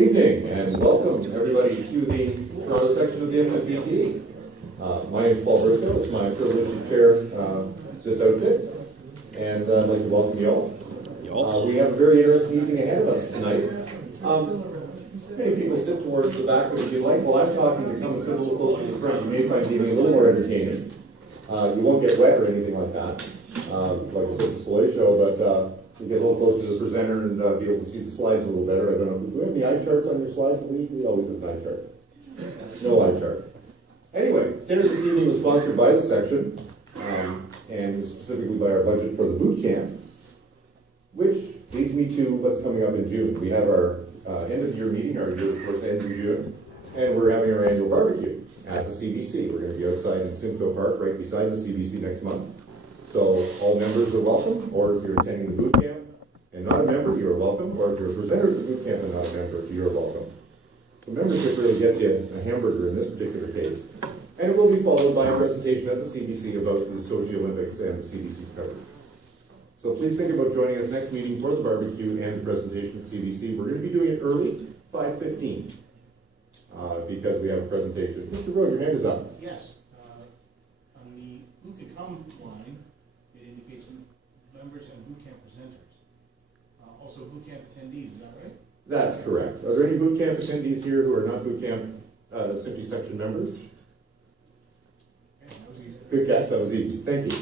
Good evening and welcome everybody to the Toronto section of the SMPTE. My name is Paul Briscoe. It's my privilege to chair this outfit, and I'd like to welcome you all. We have a very interesting evening ahead of us tonight. Many people sit towards the back, but if you like, while I'm talking, to come and sit a little closer to the front, you may find the evening a little more entertaining. You won't get wet or anything like that, like a Cirque du Soleil show, but you get a little closer to the presenter and be able to see the slides a little better. I don't know, do we have the eye charts on your slides, Lee? We always have an eye chart. No eye chart. Anyway, dinner this evening was sponsored by the section, and specifically by our budget for the boot camp, which leads me to what's coming up in June. We have our end of year meeting, our year of course ends in June, and we're having our annual barbecue at the CBC. We're going to be outside in Simcoe Park, right beside the CBC next month. So all members are welcome, or if you're attending the boot camp and not a member, you're welcome, or if you're a presenter at the boot camp and not a member, you're welcome. So membership really gets you a hamburger in this particular case. And it will be followed by a presentation at the CBC about the Sochi Olympics and the CBC's coverage. So please think about joining us next meeting for the barbecue and the presentation at CBC. We're going to be doing it early, 5:15, because we have a presentation. Mr. Rowe, your hand is up. Yes. On the who could come line, it indicates members and boot camp presenters. Also boot camp attendees, is that right? That's correct. Are there any boot camp attendees here who are not boot camp SMPTE section members? Okay, that was easy. Good catch, that was easy. Thank you.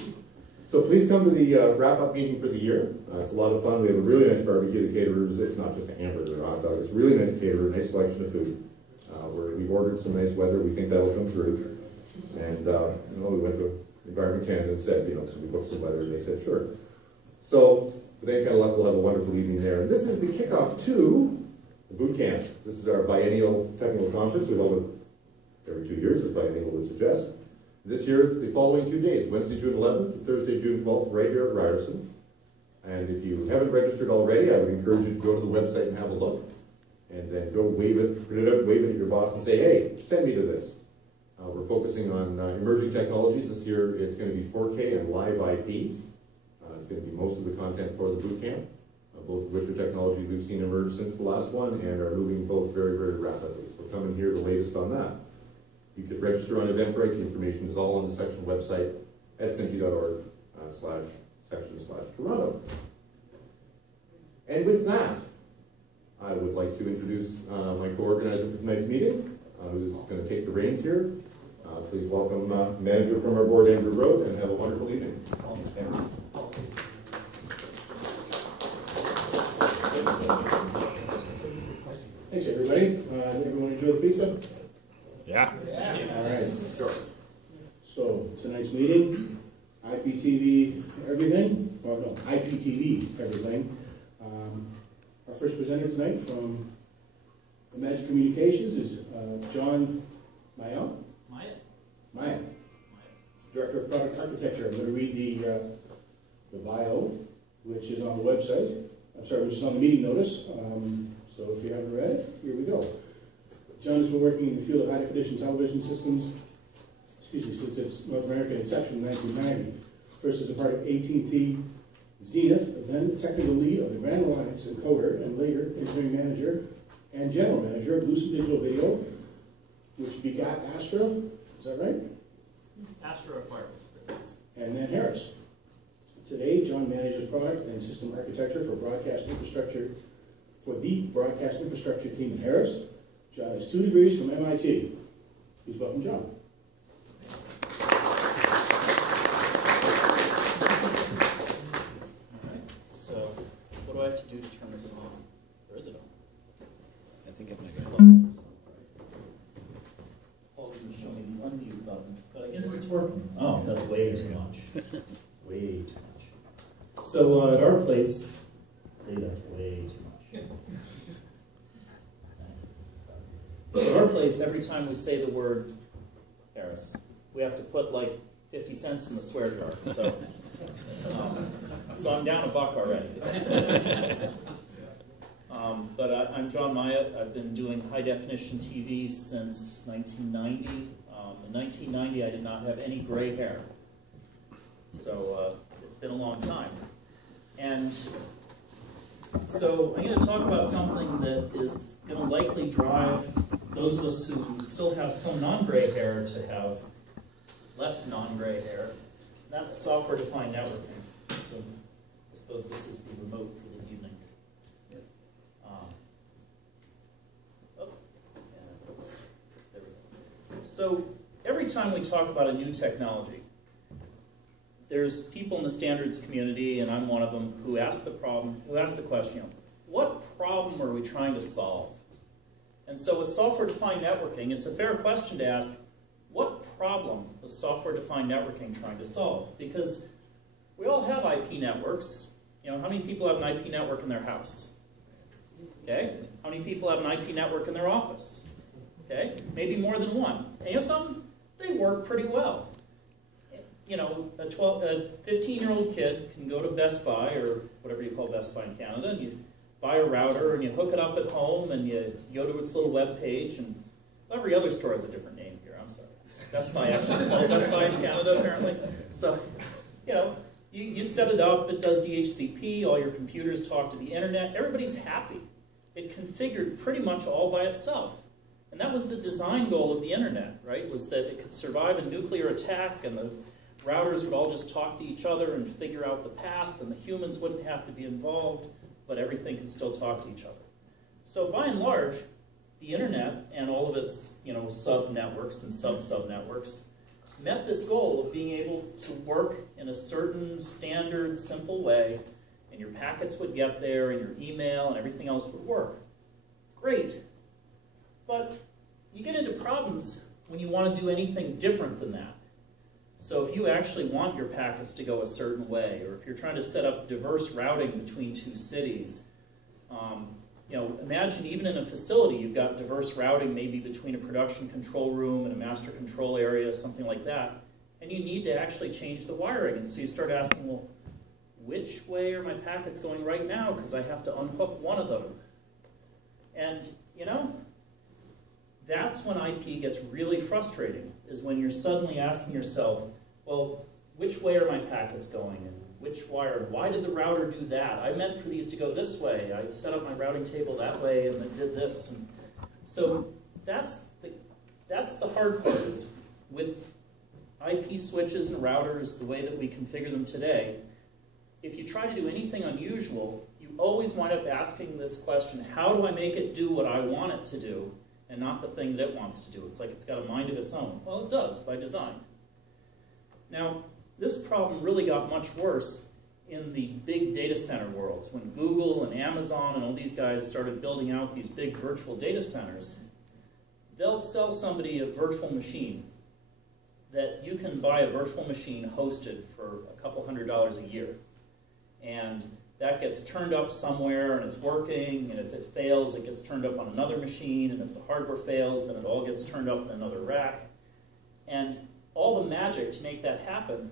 So please come to the wrap-up meeting for the year. It's a lot of fun. We have a really nice barbecue. The caterers, it's not just a hamburger or a hot dog. It's a really nice caterer, nice selection of food. We've ordered some nice weather. We think that'll come through. And we went to Environment Canada and said, so we booked some weather, and they said, sure. So with any kind of luck, we'll have a wonderful evening there. And this is the kickoff to the boot camp. This is our biennial technical conference. We hold it every 2 years, as biennial would suggest. This year, it's the following 2 days, Wednesday, June 11th and Thursday, June 12th, right here at Ryerson. And if you haven't registered already, I would encourage you to go to the website and have a look. And then go wave it, print it out, wave it at your boss and say, hey, send me to this. We're focusing on emerging technologies. This year, it's going to be 4K and live IP. It's going to be most of the content for the boot camp, both of which are technologies we've seen emerge since the last one and are moving both very, very rapidly. So come and hear the latest on that. You could register on Eventbrite. The information is all on the section website, smpt.org/section/Toronto. And with that, I would like to introduce my co-organizer for tonight's meeting, who's going to take the reins here. Please welcome manager from our board, Andrew Rowe, and have a wonderful evening. Andrew. Thanks, everybody. Did everyone enjoy the pizza? Yeah. All right. Sure. So tonight's meeting, IPTV everything. Oh no, IPTV everything. Our first presenter tonight from the Magic Communications is John Maya, Director of Product Architecture. I'm going to read the bio, which is on the website. Which is on the meeting notice. So if you haven't read it, here we go. John has been working in the field of high-definition television systems, since its North American inception in 1990. First as a part of AT&T Zenith, then technical lead of the Grand Alliance encoder, and later engineering manager and general manager of Lucent Digital Video, which begat Astra. Is that right? Astra acquired this. And then Harris. Today, John manages product and system architecture for broadcast infrastructure for the broadcast infrastructure team at Harris. John has 2 degrees from MIT. Please welcome John. All right. So, what do I have to do to turn this on? Or is it on? I think it might be. Paul didn't show me the unmute button, but I guess it's working. Oh, that's way too much. Way too much. So at our place, that's way too much. So at our place, every time we say the word Harris, we have to put like 50 cents in the swear jar. So, so I'm down $1 already. But I'm John Maya. I've been doing high-definition TV since 1990. In 1990, I did not have any gray hair. So it's been a long time. And So I'm going to talk about something that is going to likely drive those of us who still have some non-gray hair to have less non-gray hair. That's software-defined networking. So I suppose this is the remote for the evening. Yes. There we go. So every time we talk about a new technology, there's people in the standards community, and I'm one of them, who ask the question, what problem are we trying to solve? And so with software-defined networking, it's a fair question to ask, what problem is software-defined networking trying to solve? Because we all have IP networks. You know, how many people have an IP network in their house? Okay? How many people have an IP network in their office? Okay? Maybe more than one. And you know something? They work pretty well. You know, a 15-year-old kid can go to Best Buy, or whatever you call Best Buy in Canada, and you buy a router, and you hook it up at home, and you go to its little web page, and every other store has a different name here, I'm sorry. Best Buy actually is called Best Buy in Canada, apparently. So, you know, you set it up, it does DHCP, all your computers talk to the internet, everybody's happy. It configured pretty much all by itself. And that was the design goal of the internet, right? Was that it could survive a nuclear attack, and the routers would all just talk to each other and figure out the path, and the humans wouldn't have to be involved, but everything could still talk to each other. So by and large, the internet and all of its, you know, sub-networks and sub-sub-networks met this goal of being able to work in a certain standard, simple way, and your packets would get there, and your email and everything else would work. Great. But you get into problems when you want to do anything different than that. So if you actually want your packets to go a certain way, or if you're trying to set up diverse routing between two cities, you know, imagine even in a facility you've got diverse routing maybe between a production control room and a master control area, something like that, and you need to actually change the wiring. And so you start asking, well, which way are my packets going right now? Because I have to unhook one of them. And, you know, that's when IP gets really frustrating, is when you're suddenly asking yourself, well, which way are my packets going, and which wire? Why did the router do that? I meant for these to go this way. I set up my routing table that way, and then did this. And so that's the hard part, is with IP switches and routers, the way that we configure them today, if you try to do anything unusual, you always wind up asking this question, how do I make it do what I want it to do, and not the thing that it wants to do? It's like it's got a mind of its own. Well, it does, by design. Now, this problem really got much worse in the big data center worlds. When Google and Amazon and all these guys started building out these big virtual data centers, they'll sell somebody a virtual machine that you can buy a virtual machine hosted for a couple $100s a year. And that gets turned up somewhere, and it's working, and if it fails, it gets turned up on another machine, and if the hardware fails, then it all gets turned up in another rack. And all the magic to make that happen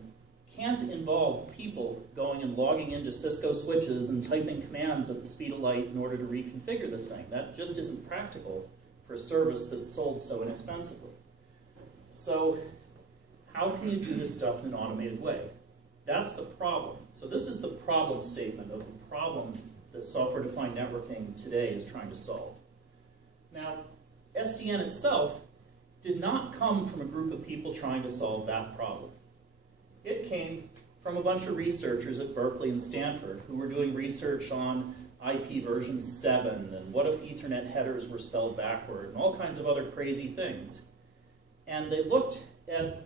can't involve people going and logging into Cisco switches and typing commands at the speed of light in order to reconfigure the thing. That just isn't practical for a service that's sold so inexpensively. So how can you do this stuff in an automated way? That's the problem. So this is the problem statement of the problem that software-defined networking today is trying to solve. Now, SDN itself did not come from a group of people trying to solve that problem. It came from a bunch of researchers at Berkeley and Stanford who were doing research on IP version 7 and what if Ethernet headers were spelled backward and all kinds of other crazy things. And they looked at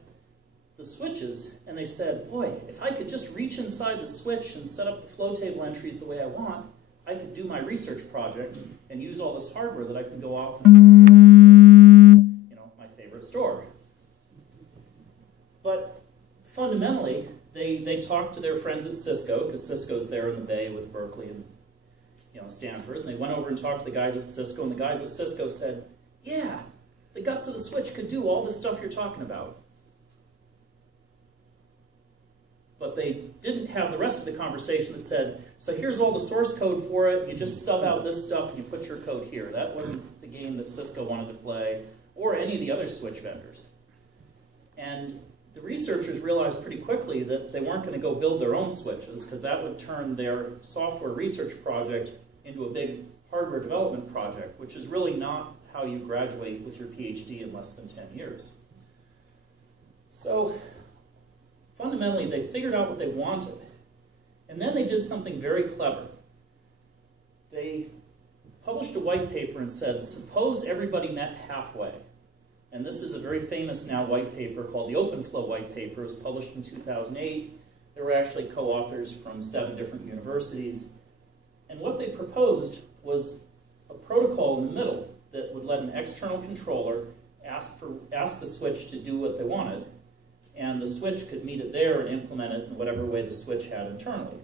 the switches and they said, boy, if I could just reach inside the switch and set up the flow table entries the way I want, I could do my research project and use all this hardware that I can go off and buy at, you know, my favorite store. But fundamentally, they talked to their friends at Cisco, because Cisco's there in the Bay with Berkeley and, you know, Stanford, and they went over and talked to the guys at Cisco, and the guys at Cisco said, yeah, the guts of the switch could do all this stuff you're talking about. But they didn't have the rest of the conversation that said, so here's all the source code for it, you just stub out this stuff and you put your code here. That wasn't the game that Cisco wanted to play, or any of the other switch vendors. And the researchers realized pretty quickly that they weren't going to go build their own switches, because that would turn their software research project into a big hardware development project, which is really not how you graduate with your PhD in less than 10 years. So fundamentally, they figured out what they wanted, and then they did something very clever. They published a white paper and said, suppose everybody met halfway. And this is a very famous now white paper called the OpenFlow White Paper. It was published in 2008. There were actually co-authors from 7 different universities. And what they proposed was a protocol in the middle that would let an external controller ask the switch to do what they wanted, and the switch could meet it there and implement it in whatever way the switch had internally.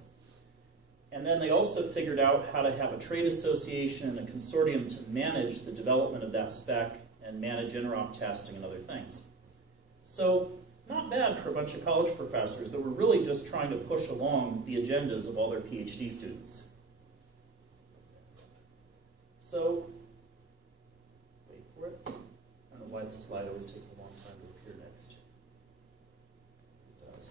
And then they also figured out how to have a trade association and a consortium to manage the development of that spec and manage interop testing and other things. So not bad for a bunch of college professors that were really just trying to push along the agendas of all their PhD students. So, wait for it. I don't know why the slide always takes a long time to appear next. It does.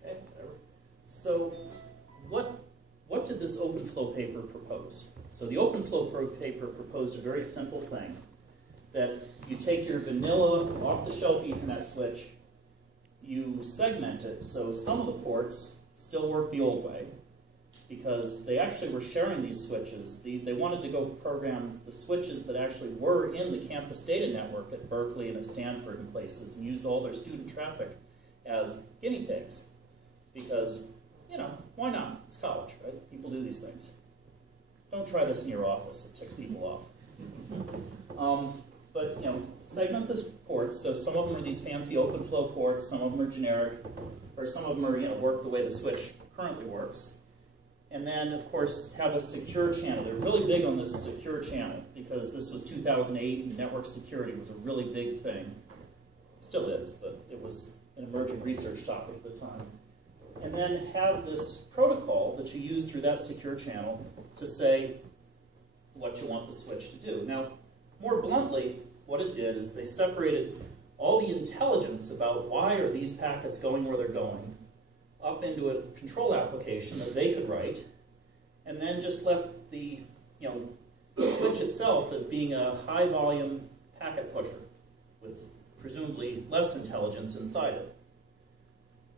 Okay, whatever. So what did this OpenFlow paper propose? So the OpenFlow paper proposed a very simple thing, that you take your vanilla off-the-shelf Ethernet switch, you segment it so some of the ports still work the old way, because they actually were sharing these switches. They wanted to go program the switches that actually were in the campus data network at Berkeley and at Stanford and places, and use all their student traffic as guinea pigs. Because, you know, why not? It's college, right? People do these things. Don't try this in your office. It ticks people off. But, you know, segment the ports. So some of them are these fancy OpenFlow ports. Some of them are generic. Or some of them are, you know, work the way the switch currently works. And then, of course, have a secure channel. They're really big on this secure channel because this was 2008 and network security was a really big thing. Still is, but it was an emerging research topic at the time. And then have this protocol that you use through that secure channel to say what you want the switch to do. Now, more bluntly, what it did is they separated all the intelligence about why are these packets going where they're going up into a control application that they could write, and then just left the, you know, switch itself as being a high volume packet pusher with presumably less intelligence inside it.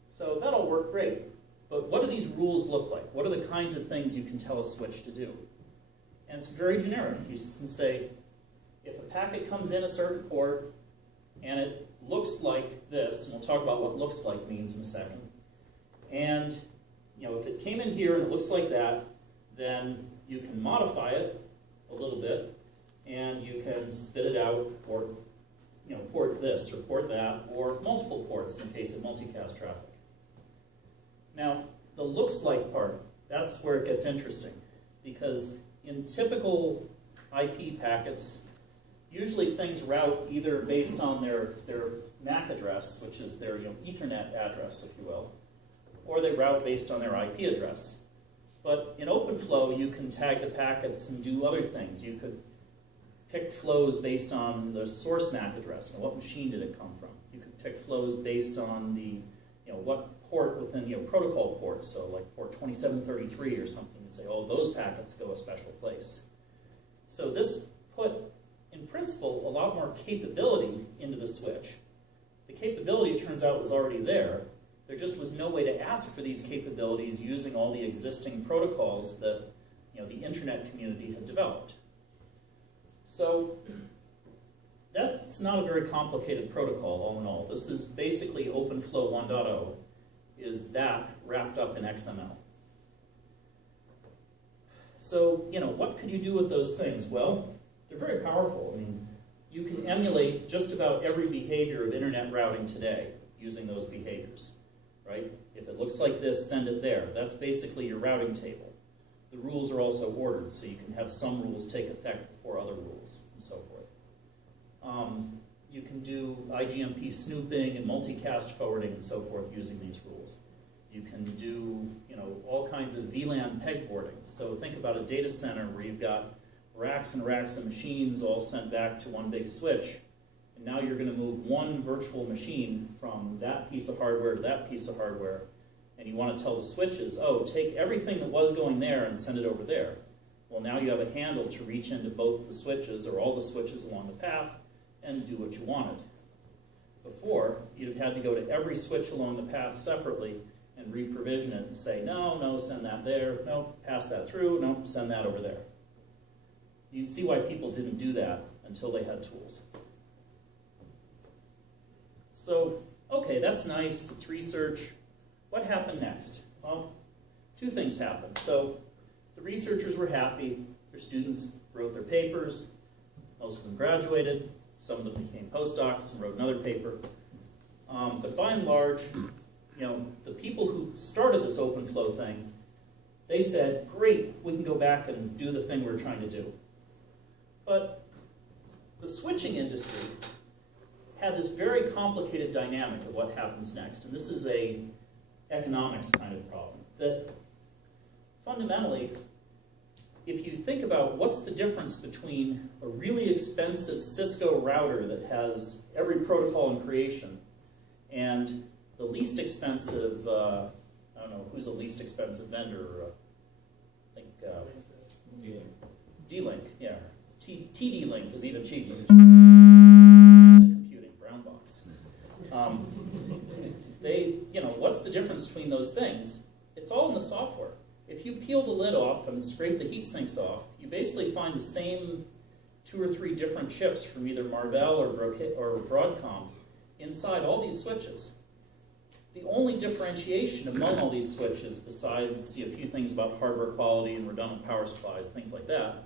So that all worked great. But what do these rules look like? What are the kinds of things you can tell a switch to do? And it's very generic. You just can say, if a packet comes in a certain port and it looks like this, and we'll talk about what looks like means in a second, and you know, if it came in here and it looks like that, then you can modify it a little bit, and you can spit it out, or you know, port this or port that, or multiple ports in the case of multicast traffic. Now, the looks like part, that's where it gets interesting, because in typical IP packets, usually things route either based on their MAC address, which is their, you know, Ethernet address, if you will, or they route based on their IP address. But in OpenFlow, you can tag the packets and do other things. You could pick flows based on the source MAC address. You know, what machine did it come from? You could pick flows based on the, you know, what port within, you know, protocol ports. So like port 2733 or something, and say, oh, those packets go a special place. So this put, in principle, a lot more capability into the switch. The capability, it turns out, was already there. There just was no way to ask for these capabilities using all the existing protocols that, you know, the internet community had developed. So that's not a very complicated protocol, all in all. This is basically OpenFlow 1.0, is that wrapped up in XML. So, you know, what could you do with those things? Well, they're very powerful. I mean, you can emulate just about every behavior of internet routing today using those behaviors, right? If it looks like this, send it there. That's basically your routing table. The rules are also ordered, so you can have some rules take effect before other rules, and so forth. You can do IGMP snooping and multicast forwarding and so forth using these rules. You can do, all kinds of VLAN pegboarding. So think about a data center where you've got racks and racks of machines all sent back to one big switch. And now you're going to move one virtual machine from that piece of hardware to that piece of hardware. And you want to tell the switches, oh, take everything that was going there and send it over there. Well, now you have a handle to reach into both the switches or all the switches along the path and do what you wanted. Before, you'd have had to go to every switch along the path separately and re-provision it and say, no, send that there, no, pass that through, no, send that over there. You can see why people didn't do that until they had tools. So, okay, that's nice, it's research. What happened next? Well, two things happened. So, the researchers were happy, their students wrote their papers, most of them graduated, some of them became postdocs and wrote another paper. But by and large, the people who started this open flow thing, they said, great, we can go back and do the thing we're trying to do. But the switching industry had this very complicated dynamic of what happens next. And this is a economics kind of problem. That fundamentally, if you think about what's the difference between a really expensive Cisco router that has every protocol in creation and the least expensive, I don't know, who's the least expensive vendor? I think D-Link, yeah. TD-Link is even cheaper. And the computing, brown box. What's the difference between those things? It's all in the software. If you peel the lid off and scrape the heat sinks off, you basically find the same 2 or 3 different chips from either Marvell or Broadcom inside all these switches. The only differentiation among all these switches, besides a few things about hardware quality and redundant power supplies, things like that,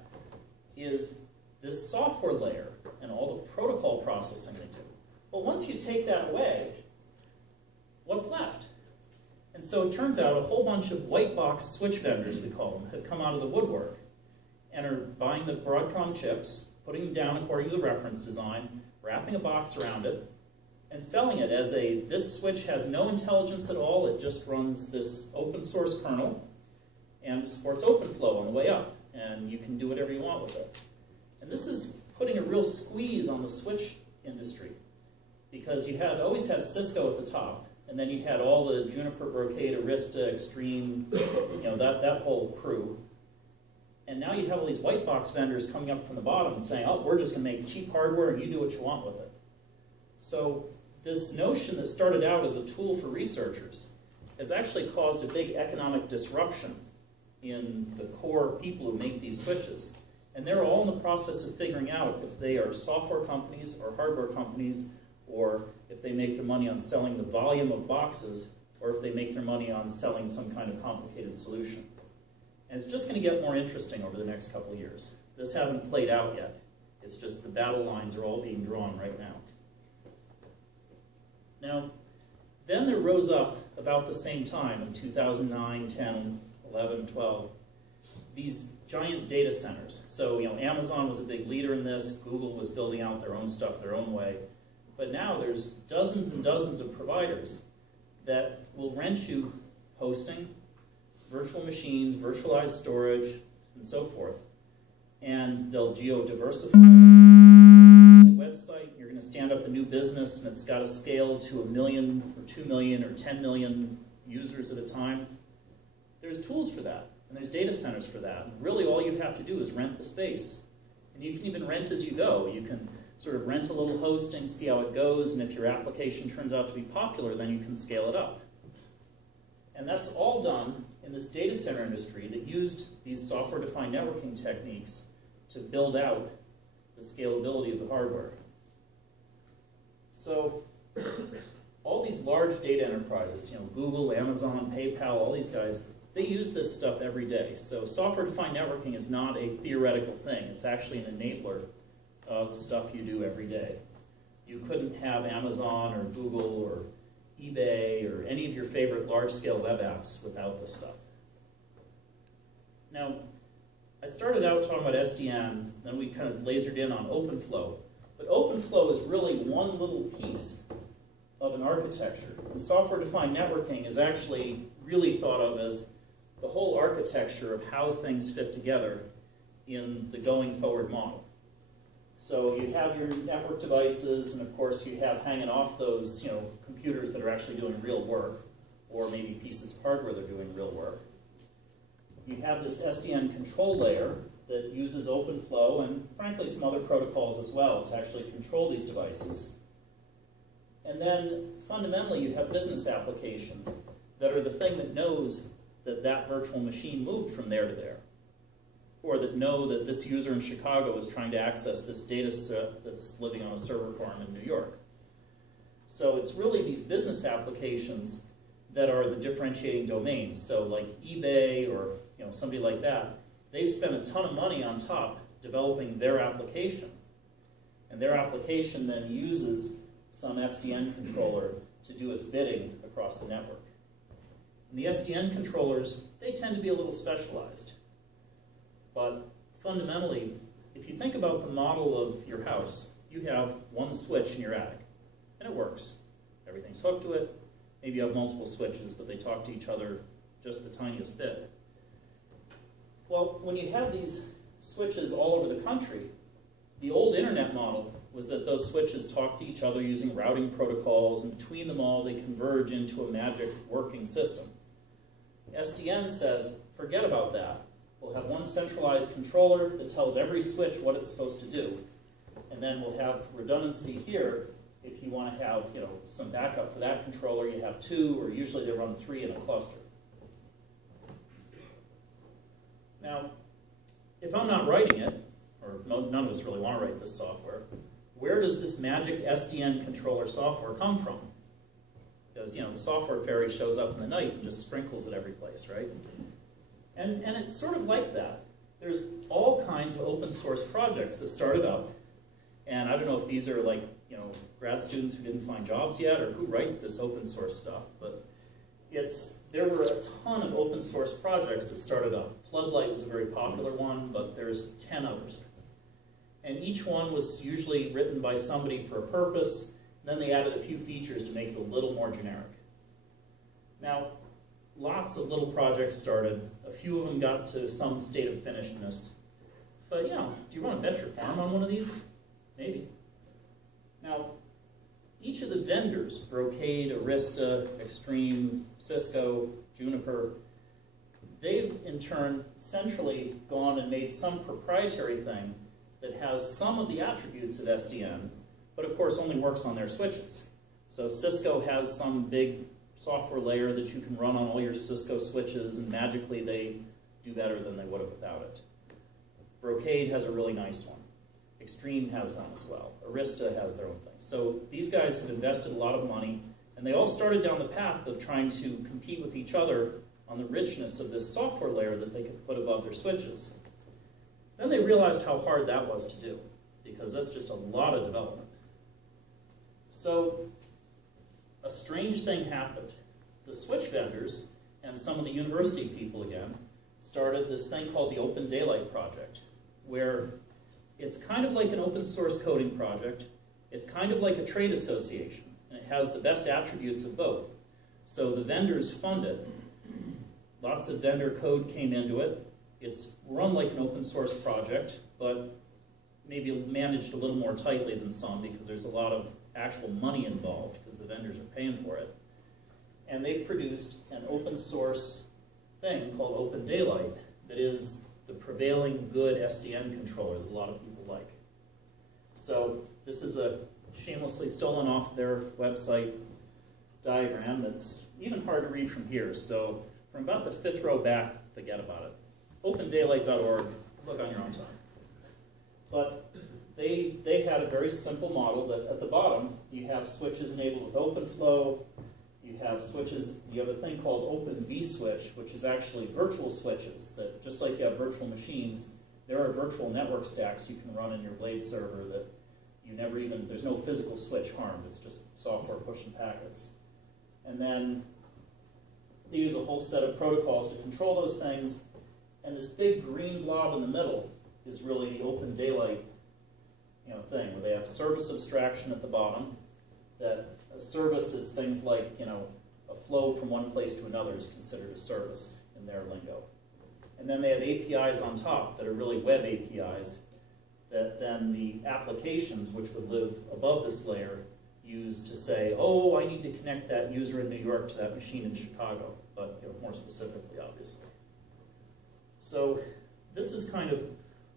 is this software layer and all the protocol processing they do. But once you take that away, what's left? And so it turns out a whole bunch of white box switch vendors, we call them, have come out of the woodwork and are buying the Broadcom chips, putting them down according to the reference design, wrapping a box around it, and selling it as this switch has no intelligence at all, it just runs this open source kernel and supports OpenFlow on the way up, and you can do whatever you want with it. And this is putting a real squeeze on the switch industry, because you always had Cisco at the top, and then you had all the Juniper, Brocade, Arista, Extreme, that whole crew. And now you have all these white box vendors coming up from the bottom saying, oh, we're just going to make cheap hardware and you do what you want with it. So this notion that started out as a tool for researchers has actually caused a big economic disruption in the core people who make these switches. And they're all in the process of figuring out if they are software companies or hardware companies, or if they make their money on selling the volume of boxes, or if they make their money on selling some kind of complicated solution. And it's just going to get more interesting over the next couple of years. This hasn't played out yet. It's just the battle lines are all being drawn right now. Now, then there rose up about the same time in 2009, 10, 11, 12, these giant data centers. So, Amazon was a big leader in this. Google was building out their own stuff their own way. But now there's dozens and dozens of providers that will rent you hosting, virtual machines, virtualized storage, and so forth. And they'll geo-diversify them. The website, you're going to stand up a new business, and it's got to scale to 1 million or 2 million or 10 million users at a time. There's tools for that, and there's data centers for that. And really all you have to do is rent the space. And you can even rent as you go. You can sort of rent a little hosting, see how it goes, and if your application turns out to be popular, then you can scale it up. And that's all done in this data center industry that used these software-defined networking techniques to build out the scalability of the hardware. So all these large data enterprises, Google, Amazon, PayPal, all these guys, they use this stuff every day. So software-defined networking is not a theoretical thing. It's actually an enabler of stuff you do every day. You couldn't have Amazon or Google or eBay or any of your favorite large-scale web apps without this stuff. Now, I started out talking about SDN, then we kind of lasered in on OpenFlow, But OpenFlow is really one little piece of an architecture. And software-defined networking is actually really thought of as the whole architecture of how things fit together in the going forward model. So you have your network devices, and of course you have hanging off those, computers that are actually doing real work, or maybe pieces of hardware that are doing real work. You have this SDN control layer that uses OpenFlow and frankly some other protocols as well to actually control these devices. And then fundamentally you have business applications that are the thing that knows that that virtual machine moved from there to there, or that know that this user in Chicago is trying to access this data set that's living on a server farm in New York. So it's really these business applications that are the differentiating domains. So like eBay or somebody like that, they've spent a ton of money on top developing their application. And their application then uses some SDN controller to do its bidding across the network. And the SDN controllers, they tend to be a little specialized. But fundamentally, if you think about the model of your house, you have one switch in your attic, and it works. Everything's hooked to it. Maybe you have multiple switches, but they talk to each other just the tiniest bit. Well, when you have these switches all over the country, the old internet model was that those switches talk to each other using routing protocols, and between them all, they converge into a magic working system. SDN says, forget about that. We'll have one centralized controller that tells every switch what it's supposed to do. And then we'll have redundancy here. If you want to have some backup for that controller, you have two, or usually they run 3 in a cluster. Now, if I'm not writing it, or none of us really want to write this software, where does this magic SDN controller software come from? Because the software fairy shows up in the night and just sprinkles it every place, right? And it's sort of like that. There's all kinds of open source projects that started up, and I don't know if these are like grad students who didn't find jobs yet, or who writes this open source stuff, but there were a ton of open source projects that started up. Floodlight was a very popular one, but there's 10 others. And each one was usually written by somebody for a purpose, and then they added a few features to make it a little more generic. Now, lots of little projects started. A few of them got to some state of finishedness. But do you want to bet your farm on one of these? Maybe. Now, each of the vendors, Brocade, Arista, Extreme, Cisco, Juniper, they've in turn centrally gone and made some proprietary thing that has some of the attributes of SDN, but of course only works on their switches. So Cisco has some big software layer that you can run on all your Cisco switches, and magically they do better than they would have without it. Brocade has a really nice one. Extreme has one as well. Arista has their own thing. So these guys have invested a lot of money, and they all started down the path of trying to compete with each other on the richness of this software layer that they could put above their switches. Then they realized how hard that was to do, because that's just a lot of development. So a strange thing happened. The switch vendors and some of the university people again started this thing called the Open Daylight Project, where it's kind of like an open source coding project. It's kind of like a trade association, and it has the best attributes of both. So the vendors fund it. Lots of vendor code came into it. It's run like an open source project, but maybe managed a little more tightly than some, because there's a lot of actual money involved because the vendors are paying for it. And they've produced an open source thing called Open Daylight that is the prevailing good SDN controller that a lot of people like. So this is a shamelessly stolen off their website diagram that's even hard to read from here. So from about the 5th row back, forget about it. OpenDaylight.org, look on your own time. But they had a very simple model that at the bottom, you have switches enabled with OpenFlow. You have switches, you have a thing called Open vSwitch, which is actually virtual switches that, just like you have virtual machines, there are virtual network stacks you can run in your Blade server that you never even, there's no physical switch harmed, it's just software pushing packets. And then they use a whole set of protocols to control those things, and this big green blob in the middle is really the Open Daylight thing where they have service abstraction at the bottom. That a service is things like, a flow from one place to another is considered a service in their lingo. And then they have APIs on top that are really web APIs that then the applications, which would live above this layer, use to say, oh, I need to connect that user in New York to that machine in Chicago, but more specifically, obviously. So this is kind of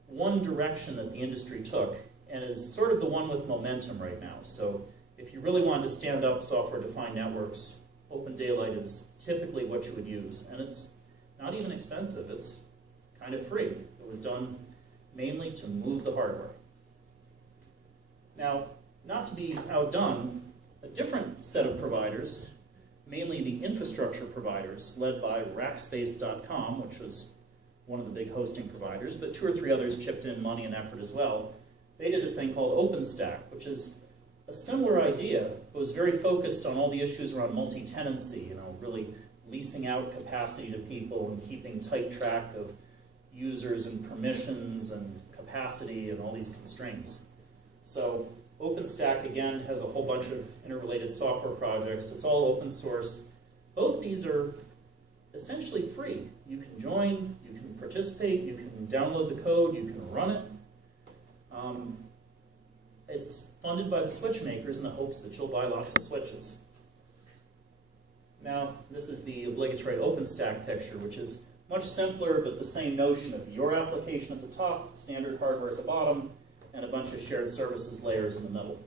one direction that the industry took, and is sort of the one with momentum right now. So if you really wanted to stand up software-defined networks, Open Daylight is typically what you would use. And it's not even expensive. It's kind of free. It was done mainly to move the hardware. Now, not to be outdone, a different set of providers, mainly the infrastructure providers, led by Rackspace.com, which was one of the big hosting providers, but 2 or 3 others chipped in money and effort as well. They did a thing called OpenStack, which is a similar idea, but was very focused on all the issues around multi-tenancy, really leasing out capacity to people and keeping tight track of users and permissions and capacity and all these constraints. So OpenStack, again, has a whole bunch of interrelated software projects. It's all open source. Both these are essentially free. You can join, you can participate, you can download the code, you can run it. It's funded by the switch makers in the hopes that you'll buy lots of switches. Now, this is the obligatory OpenStack picture, which is much simpler, but the same notion of your application at the top, standard hardware at the bottom, and a bunch of shared services layers in the middle.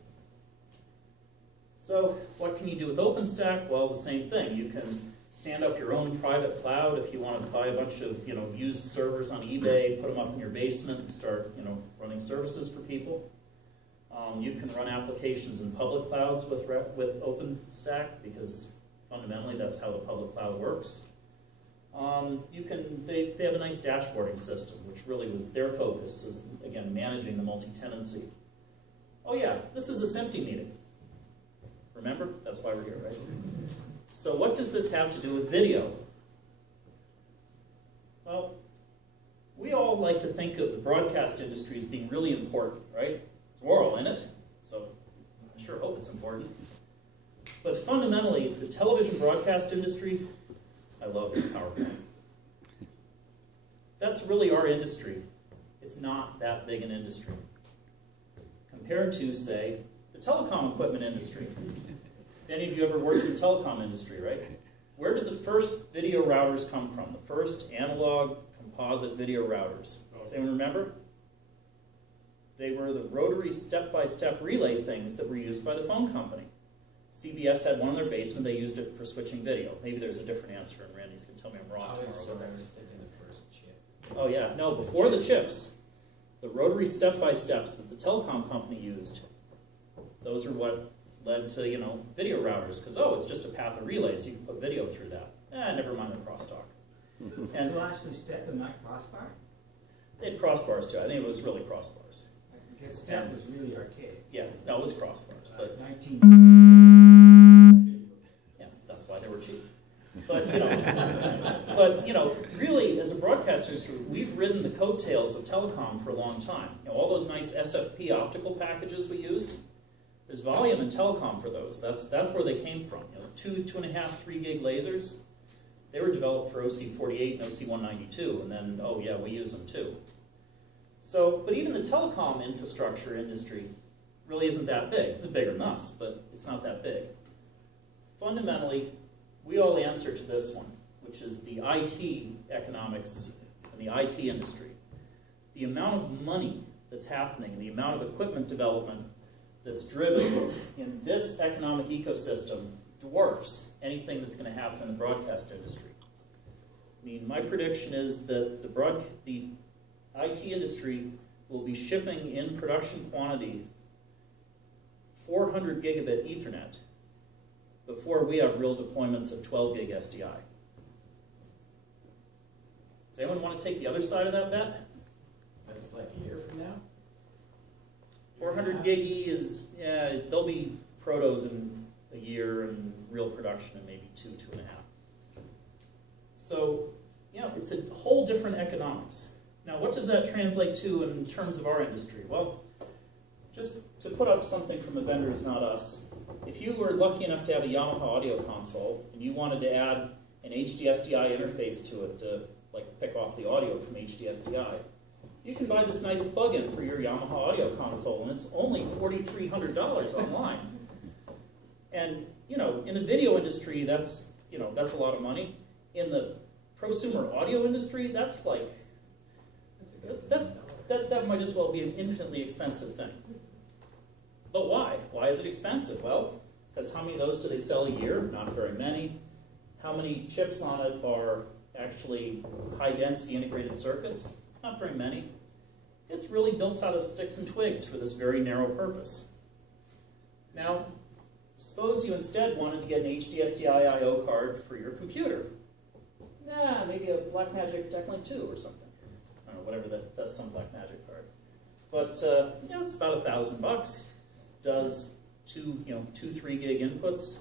So what can you do with OpenStack? Well, the same thing. You can stand up your own private cloud if you wanted to buy a bunch of used servers on eBay, put them up in your basement, and start running services for people. You can run applications in public clouds with OpenStack because fundamentally that's how the public cloud works. They have a nice dashboarding system, which really was their focus, is again managing the multi-tenancy. Oh yeah, this is a SMPTE meeting. Remember? That's why we're here, right? So what does this have to do with video? Well, we all like to think of the broadcast industry as being really important, right? We're all in it, so I sure hope it's important. But fundamentally, the television broadcast industry, I love the PowerPoint. That's really our industry. It's not that big an industry. Compared to, say, the telecom equipment industry. Any of you ever worked in the telecom industry, right? Where did the first video routers come from? The first analog composite video routers. Does anyone remember? They were the rotary step-by-step relay things that were used by the phone company. CBS had one in their basement. They used it for switching video. Maybe there's a different answer, and Randy's going to tell me I'm wrong tomorrow. I was thinking the first chip. Oh, yeah. No, before the chips, the rotary step-by-steps that the telecom company used, those are what led to, video routers. Because, it's just a path of relays. You can put video through that. Never mind the crosstalk. So actually step and not crossbar? They had crossbars, too. I think it was really crossbars. Because step was really archaic. Yeah, no, it was crossbars. But 19. yeah, that's why they were cheap. But really, as a broadcast industry, we've ridden the coattails of telecom for a long time. All those nice SFP optical packages we use, there's volume in telecom for those. That's where they came from. 2.5, 3 gig lasers. They were developed for OC48 and OC192, and then we use them too. So, but even the telecom infrastructure industry really isn't that big. It's bigger than us, but it's not that big. Fundamentally, we all answer to this one, which is the IT economics and the IT industry. The amount of money that's happening, the amount of equipment development that's driven in this economic ecosystem dwarfs anything that's going to happen in the broadcast industry. I mean, my prediction is that the IT industry will be shipping in production quantity 400 gigabit Ethernet before we have real deployments of 12 gig SDI. Does anyone want to take the other side of that bet? That's like a year from now? 400 gig E is, there'll be protos in a year and real production in maybe 2.5. So, it's a whole different economics. Now, what does that translate to in terms of our industry? Well, just to put up something from a vendor who's not us, if you were lucky enough to have a Yamaha audio console and you wanted to add an HDSDI interface to it to like pick off the audio from HDSDI, you can buy this nice plug-in for your Yamaha audio console, and it's only $4,300 online. And you know, in the video industry, that's a lot of money. In the prosumer audio industry, that's like that might as well be an infinitely expensive thing. But why? Why is it expensive? Well, because how many of those do they sell a year? Not very many. How many chips on it are actually high-density integrated circuits? Not very many. It's really built out of sticks and twigs for this very narrow purpose. Now, suppose you instead wanted to get an HDSDI I/O card for your computer. Maybe a Blackmagic Decklink 2 or something. I don't know, whatever that's some Blackmagic card. But yeah, it's about $1,000. Does 3 gig inputs.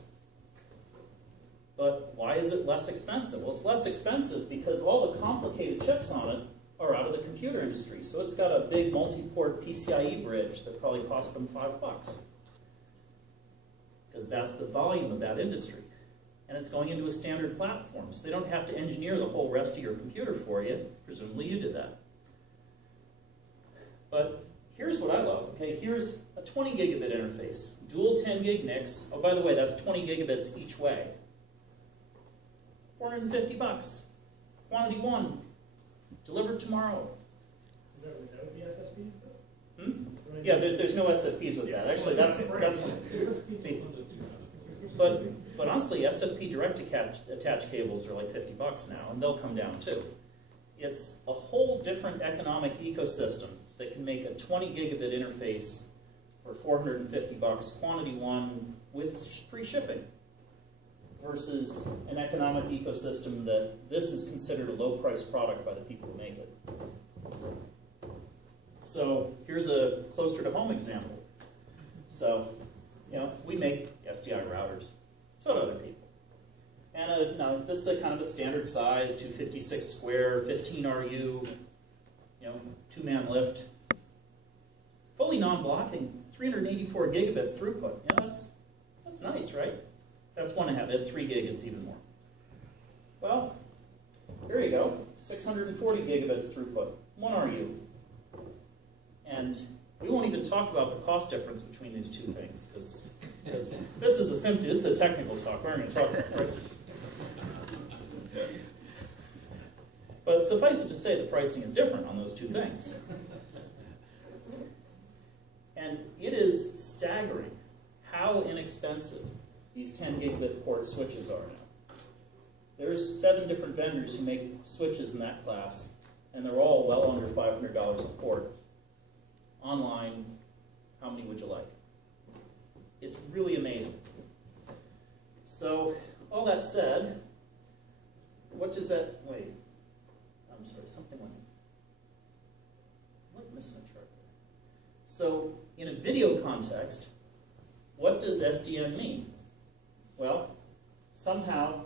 But why is it less expensive? Well, it's less expensive because all the complicated chips on it are out of the computer industry. So it's got a big multi-port PCIe bridge that probably cost them $5. Because that's the volume of that industry. And it's going into a standard platform, so they don't have to engineer the whole rest of your computer for you. Presumably you did that. But here's what I love. Okay, here's a 20 gigabit interface, dual 10 gig NICs. Oh, by the way, that's 20 gigabits each way. $450. Quantity 1. Delivered tomorrow. Is that without the FSPs though? Yeah, there's no SFPs with that. Actually, that's but honestly, SFP direct attach cables are like $50 now, and they'll come down too. It's a whole different economic ecosystem that can make a 20 gigabit interface for $450, quantity 1 with free shipping, versus an economic ecosystem that this is considered a low price product by the people who make it. So here's a closer to home example. So, we make SDI routers. So do other people. And now this is a kind of a standard size, 256 square, 15 RU, 2-man lift. Fully non-blocking, 384 gigabits throughput. That's nice, right? That's one I have. At 3 gig, it's even more. Well, here you go. 640 gigabits throughput, 1 RU. And we won't even talk about the cost difference between these two things, because this is a technical talk. We're not going to talk about pricing. But suffice it to say, the pricing is different on those two things. And it is staggering how inexpensive these 10 gigabit port switches are now. There's 7 different vendors who make switches in that class, and they're all well under $500 a port. Online, how many would you like? It's really amazing. So, all that said, what does that, wait, I'm sorry, something went, I'm missing a chart there. So, in a video context, what does SDN mean? Well, somehow,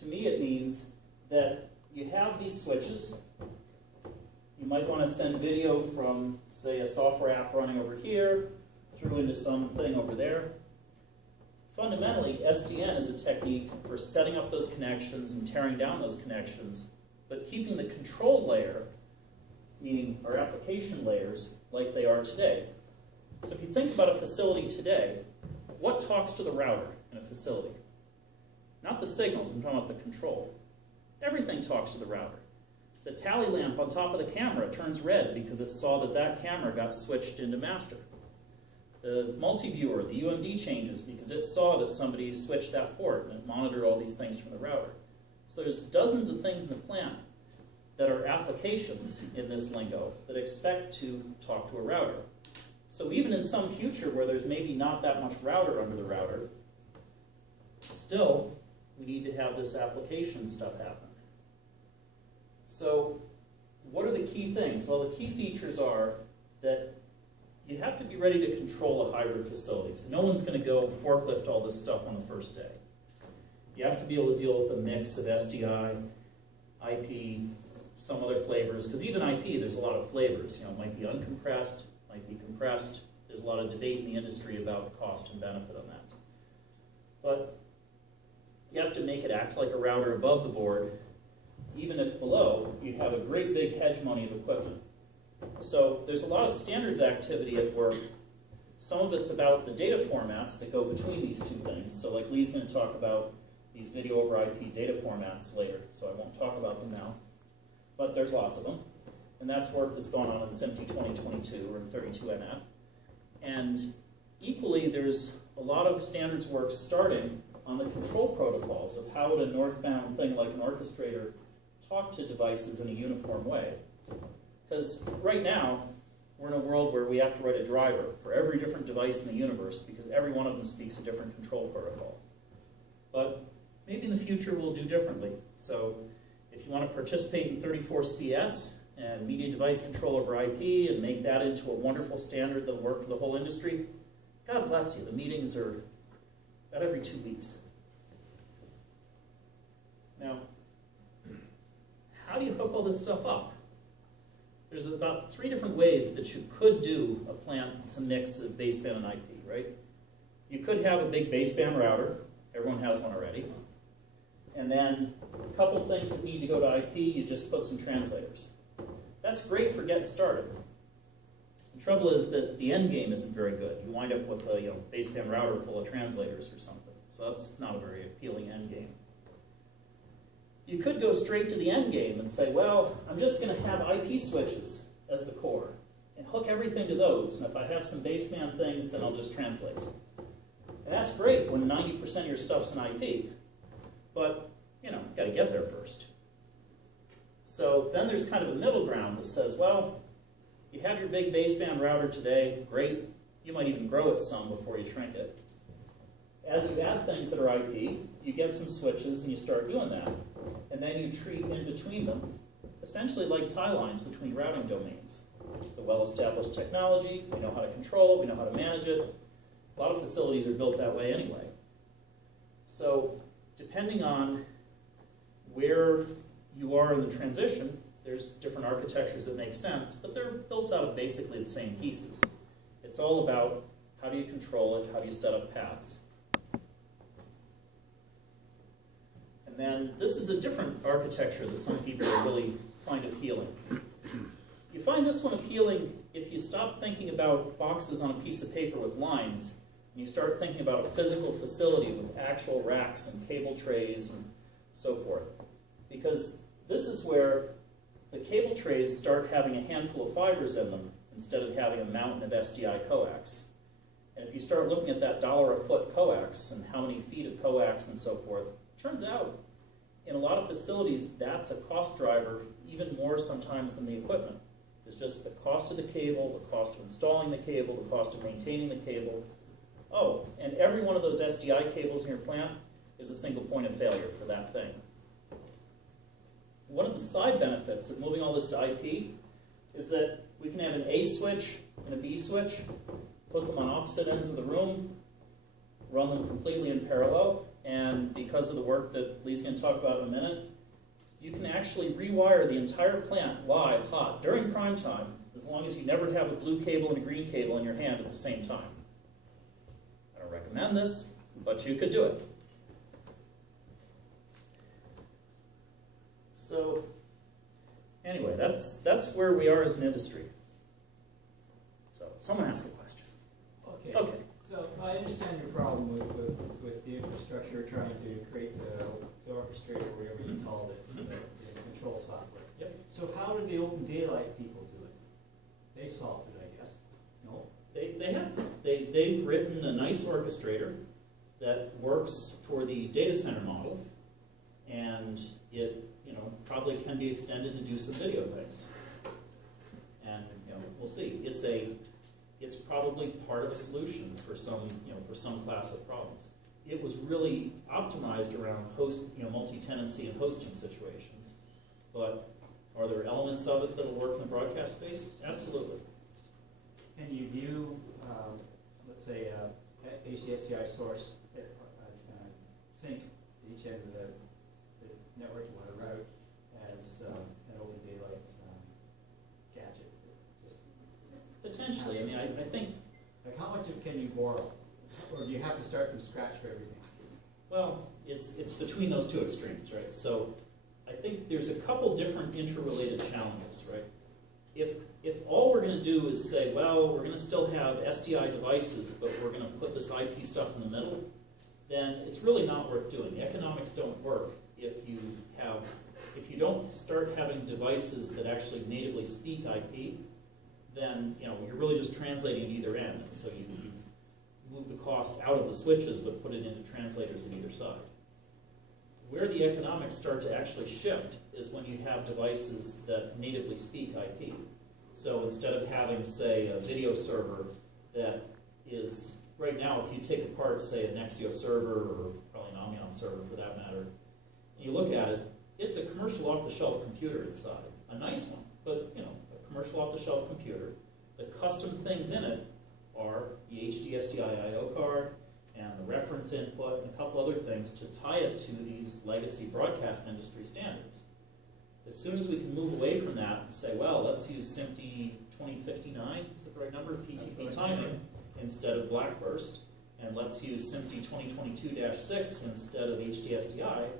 to me it means that you have these switches. You might want to send video from, say, a software app running over here through into something over there. Fundamentally, SDN is a technique for setting up those connections and tearing down those connections, but keeping the control layer, meaning our application layers, like they are today. So if you think about a facility today, what talks to the router in a facility? Not the signals, I'm talking about the control. Everything talks to the router. The tally lamp on top of the camera turns red because it saw that that camera got switched into master. The multi-viewer, the UMD changes because it saw that somebody switched that port and it monitored all these things from the router. So there's dozens of things in the plant that are applications in this lingo that expect to talk to a router. So even in some future where there's maybe not that much router under the router, still we need to have this application stuff happen. So what are the key things? Well, the key features are that you have to be ready to control a hybrid facility. So no one's going to go forklift all this stuff on the first day. You have to be able to deal with a mix of SDI, IP, some other flavors, because even IP, there's a lot of flavors. It might be uncompressed, might be compressed. There's a lot of debate in the industry about the cost and benefit on that. But you have to make it act like a router above the board, even if below you have a great big hegemony of equipment. So there's a lot of standards activity at work. Some of it's about the data formats that go between these two things. So like Lee's going to talk about these video over IP data formats later, so I won't talk about them now. But there's lots of them. And that's work that's gone on in SMPTE 2022 or in 32NF. And equally, there's a lot of standards work starting on the control protocols of how would a northbound thing like an orchestrator talk to devices in a uniform way. Because right now, we're in a world where we have to write a driver for every different device in the universe because every one of them speaks a different control protocol. But maybe in the future we'll do differently. So if you want to participate in 34CS and media device control over IP and make that into a wonderful standard that'll work for the whole industry, God bless you. The meetings are about every 2 weeks. Now, how do you hook all this stuff up? There's about 3 different ways that you could do a plant that's a mix of baseband and IP, right? You could have a big baseband router. Everyone has one already. And then a couple things that need to go to IP, you just put some translators. That's great for getting started. The trouble is that the end game isn't very good. You wind up with a baseband router full of translators or something. So that's not a very appealing end game. You could go straight to the end game and say, well, I'm just going to have IP switches as the core and hook everything to those. And if I have some baseband things, then I'll just translate. And that's great when 90% of your stuff's in IP. But, you've got to get there first. So then there's kind of a middle ground that says, well, you have your big baseband router today, great. You might even grow it some before you shrink it. As you add things that are IP, you get some switches and you start doing that. And then you treat in between them, essentially like tie lines between routing domains. The well-established technology, we know how to control it, we know how to manage it. A lot of facilities are built that way anyway. So depending on where you are in the transition, there's different architectures that make sense, but they're built out of basically the same pieces. It's all about how do you control it, how do you set up paths. And then this is a different architecture that some people really find appealing. You find this one appealing if you stop thinking about boxes on a piece of paper with lines, and you start thinking about a physical facility with actual racks and cable trays and so forth. Because this is where the cable trays start having a handful of fibers in them instead of having a mountain of SDI coax. And if you start looking at that $1 a foot coax and how many feet of coax and so forth, it turns out in a lot of facilities that's a cost driver even more sometimes than the equipment. It's just the cost of the cable, the cost of installing the cable, the cost of maintaining the cable. Oh, and every one of those SDI cables in your plant is a single point of failure for that thing. One of the side benefits of moving all this to IP is that we can have an A switch and a B switch, put them on opposite ends of the room, run them completely in parallel, and because of the work that Lee's going to talk about in a minute, you can actually rewire the entire plant live, hot, during prime time, as long as you never have a blue cable and a green cable in your hand at the same time. I don't recommend this, but you could do it. So, anyway, that's where we are as an industry. So, someone ask a question. Okay. So I understand your problem with the infrastructure trying to create the orchestrator, or whatever you called it, the control software. Yep. So how did the open daylight people do it? They've solved it, I guess. No? They have. They've written a nice orchestrator that works for the data center model, and it probably can be extended to do some video things. And we'll see. It's probably part of a solution for some class of problems. It was really optimized around multi-tenancy and hosting situations. But are there elements of it that will work in the broadcast space? Absolutely. And you view, let's say, HDSDI source sync at each end of the network you want to route as an open daylight gadget. Potentially. I mean, I think moral? Or do you have to start from scratch for everything? Well, it's between those two extremes, right? So I think there's a couple different interrelated challenges, right? If all we're going to do is say, well, we're going to still have SDI devices, but we're going to put this IP stuff in the middle, then it's really not worth doing. The economics don't work if you don't start having devices that actually natively speak IP, then you're really just translating at either end. And so you move the cost out of the switches, but put it into translators on either side. Where the economics start to actually shift is when you have devices that natively speak IP. So instead of having, say, a video server that is, right now, if you take apart, say, an Nexio server, or probably an Omnion server for that matter, and you look at it, it's a commercial off-the-shelf computer inside. A nice one, but a commercial off-the-shelf computer. The custom things in it are the HD SDI I/O card, and the reference input, and a couple other things to tie it to these legacy broadcast industry standards. As soon as we can move away from that and say, well, let's use SMPTE 2059, is that the right number, PTP timing, instead of Blackburst, and let's use SMPTE 2022-6 instead of HD SDI,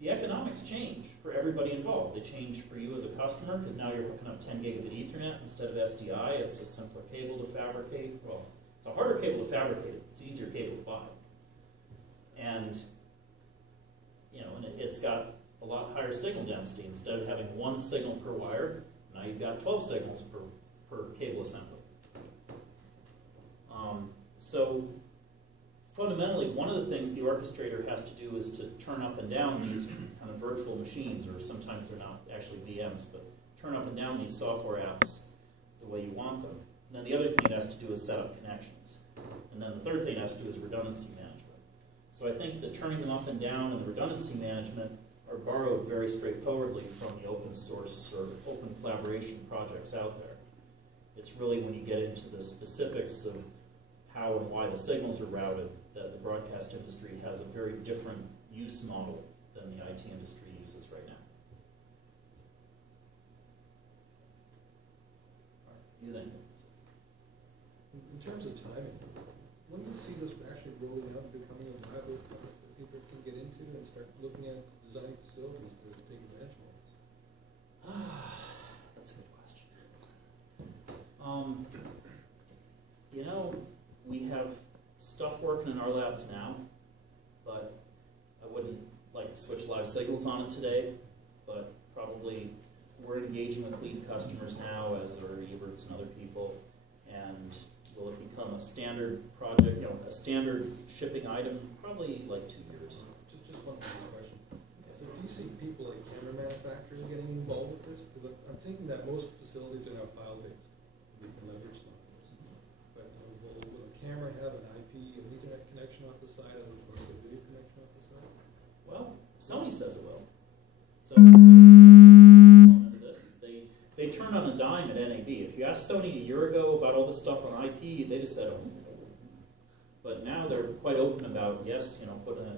the economics change for everybody involved. They change for you as a customer, because now you're hooking up 10 gigabit Ethernet instead of SDI. It's a simpler cable to fabricate. Well, it's a harder cable to fabricate. It's an easier cable to buy. And, and it's got a lot higher signal density. Instead of having one signal per wire, now you've got 12 signals per cable assembly. So fundamentally, one of the things the orchestrator has to do is to turn up and down these kind of virtual machines, or sometimes they're not actually VMs, but turn up and down these software apps the way you want them. And then the other thing it has to do is set up connections. And then the third thing it has to do is redundancy management. So I think that turning them up and down and the redundancy management are borrowed very straightforwardly from the open source or open collaboration projects out there. It's really when you get into the specifics of how and why the signals are routed that the broadcast industry has a very different use model than the IT industry uses right now. You think? In terms of timing, when do you see this actually rolling out and becoming a viable product that people can get into and start looking at designing facilities to take advantage of this? That's a good question. We have stuff working in our labs now, but I wouldn't like to switch live signals on it today, but probably we're engaging with lead customers now, as are Evertz and other people, and will it become a standard project, a standard shipping item? Probably like 2 years. Just one last question. So do you see people like camera manufacturers getting involved with this? Because I'm thinking that most facilities are now file-based. We can leverage some of this. But will a camera have an IP, an Ethernet connection off the side as opposed to a video connection off the side? Well, Sony says it will. So Sony is into this. They turned on a dime at NAB. If you asked Sony a year ago about all this stuff on IP, they just said, oh. But now they're quite open about, yes, putting a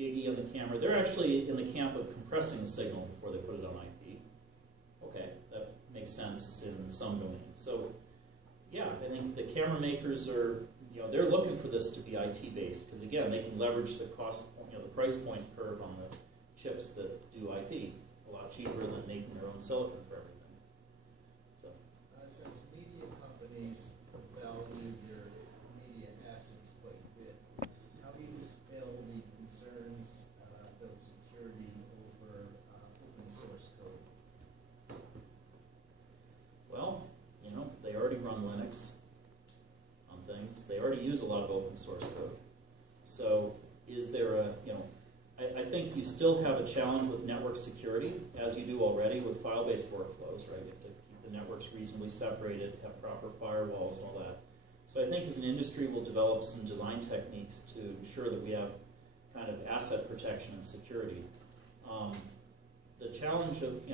Giggy on the camera. They're actually in the camp of compressing the signal before they put it on IP. Okay, that makes sense in some domains. So, yeah, I think the camera makers are, they're looking for this to be IT based, because again, they can leverage the cost, the price point curve on the chips that do IP a lot cheaper than making their own silicon for everything. So, since media companies value their media assets quite a bit, how do you dispel the concerns about security over open source code? well, they already run Linux on things. They already use a lot of open source code. So is there a, I think you still have a challenge with network security, as you do already with file-based workflows, right? You have to keep the networks reasonably separated, have proper firewalls and all that. So I think as an industry, we'll develop some design techniques to ensure that we have kind of asset protection and security. The challenge of,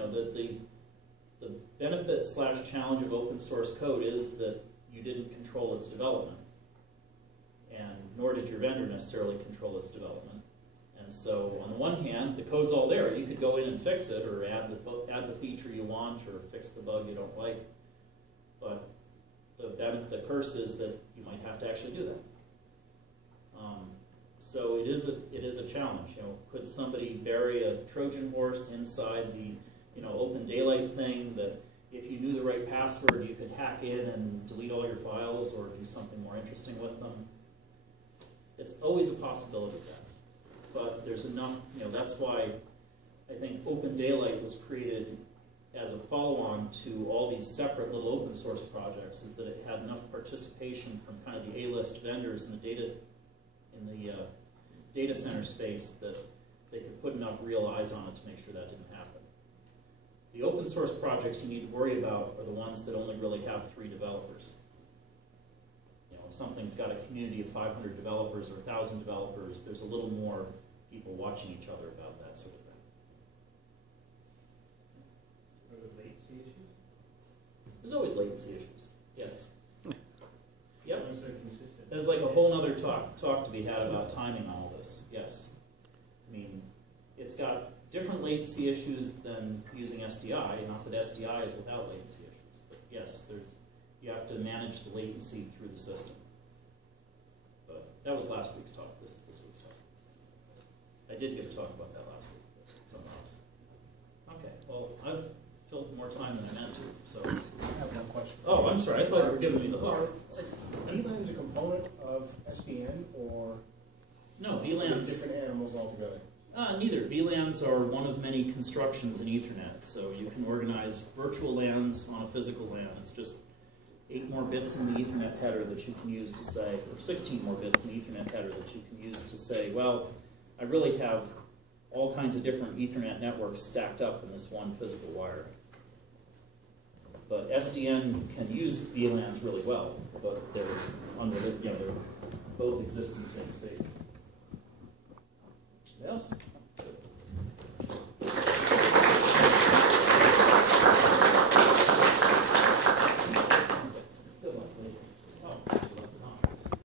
the benefit / challenge of open source code is that you didn't control its development, and nor did your vendor necessarily control its development. And so on the one hand, the code's all there. You could go in and fix it, or add the feature you want, or fix the bug you don't like. But the curse is that you might have to actually do that. So it is a challenge. You know, could somebody bury a Trojan horse inside the open daylight thing that if you knew the right password you could hack in and delete all your files or do something more interesting with them? It's always a possibility of that. But there's enough. That's why I think Open Daylight was created as a follow-on to all these separate little open source projects, is that it had enough participation from kind of the A-list vendors in the data center space that they could put enough real eyes on it to make sure that didn't happen. The open source projects you need to worry about are the ones that only really have 3 developers. If something's got a community of 500 developers or 1,000 developers, there's a little more people watching each other about that sort of thing. Are there latency issues? There's always latency issues. Yes. Yep. As long as they're consistent. There's like a whole other talk to be had about timing on all this. Yes. I mean, it's got different latency issues than using SDI. Not that SDI is without latency issues, but yes, you have to manage the latency through the system. But that was last week's talk. This is this week's talk. I did give a talk about that last week. Something else. Okay. Well, I've filled more time than I meant to. So. I have one question. Oh, I'm sorry. I thought you were giving me the hook. VLAN's a component of SDN, or No, they're VLANs. different animals altogether? Neither. VLANs are one of many constructions in Ethernet. So you can organize virtual LANs on a physical LAN. It's just 8 more bits in the Ethernet header that you can use to say, or 16 more bits in the Ethernet header that you can use to say, well, I really have all kinds of different Ethernet networks stacked up in this one physical wire. But SDN can use VLANs really well, but they're they both exist in the same space. Yes?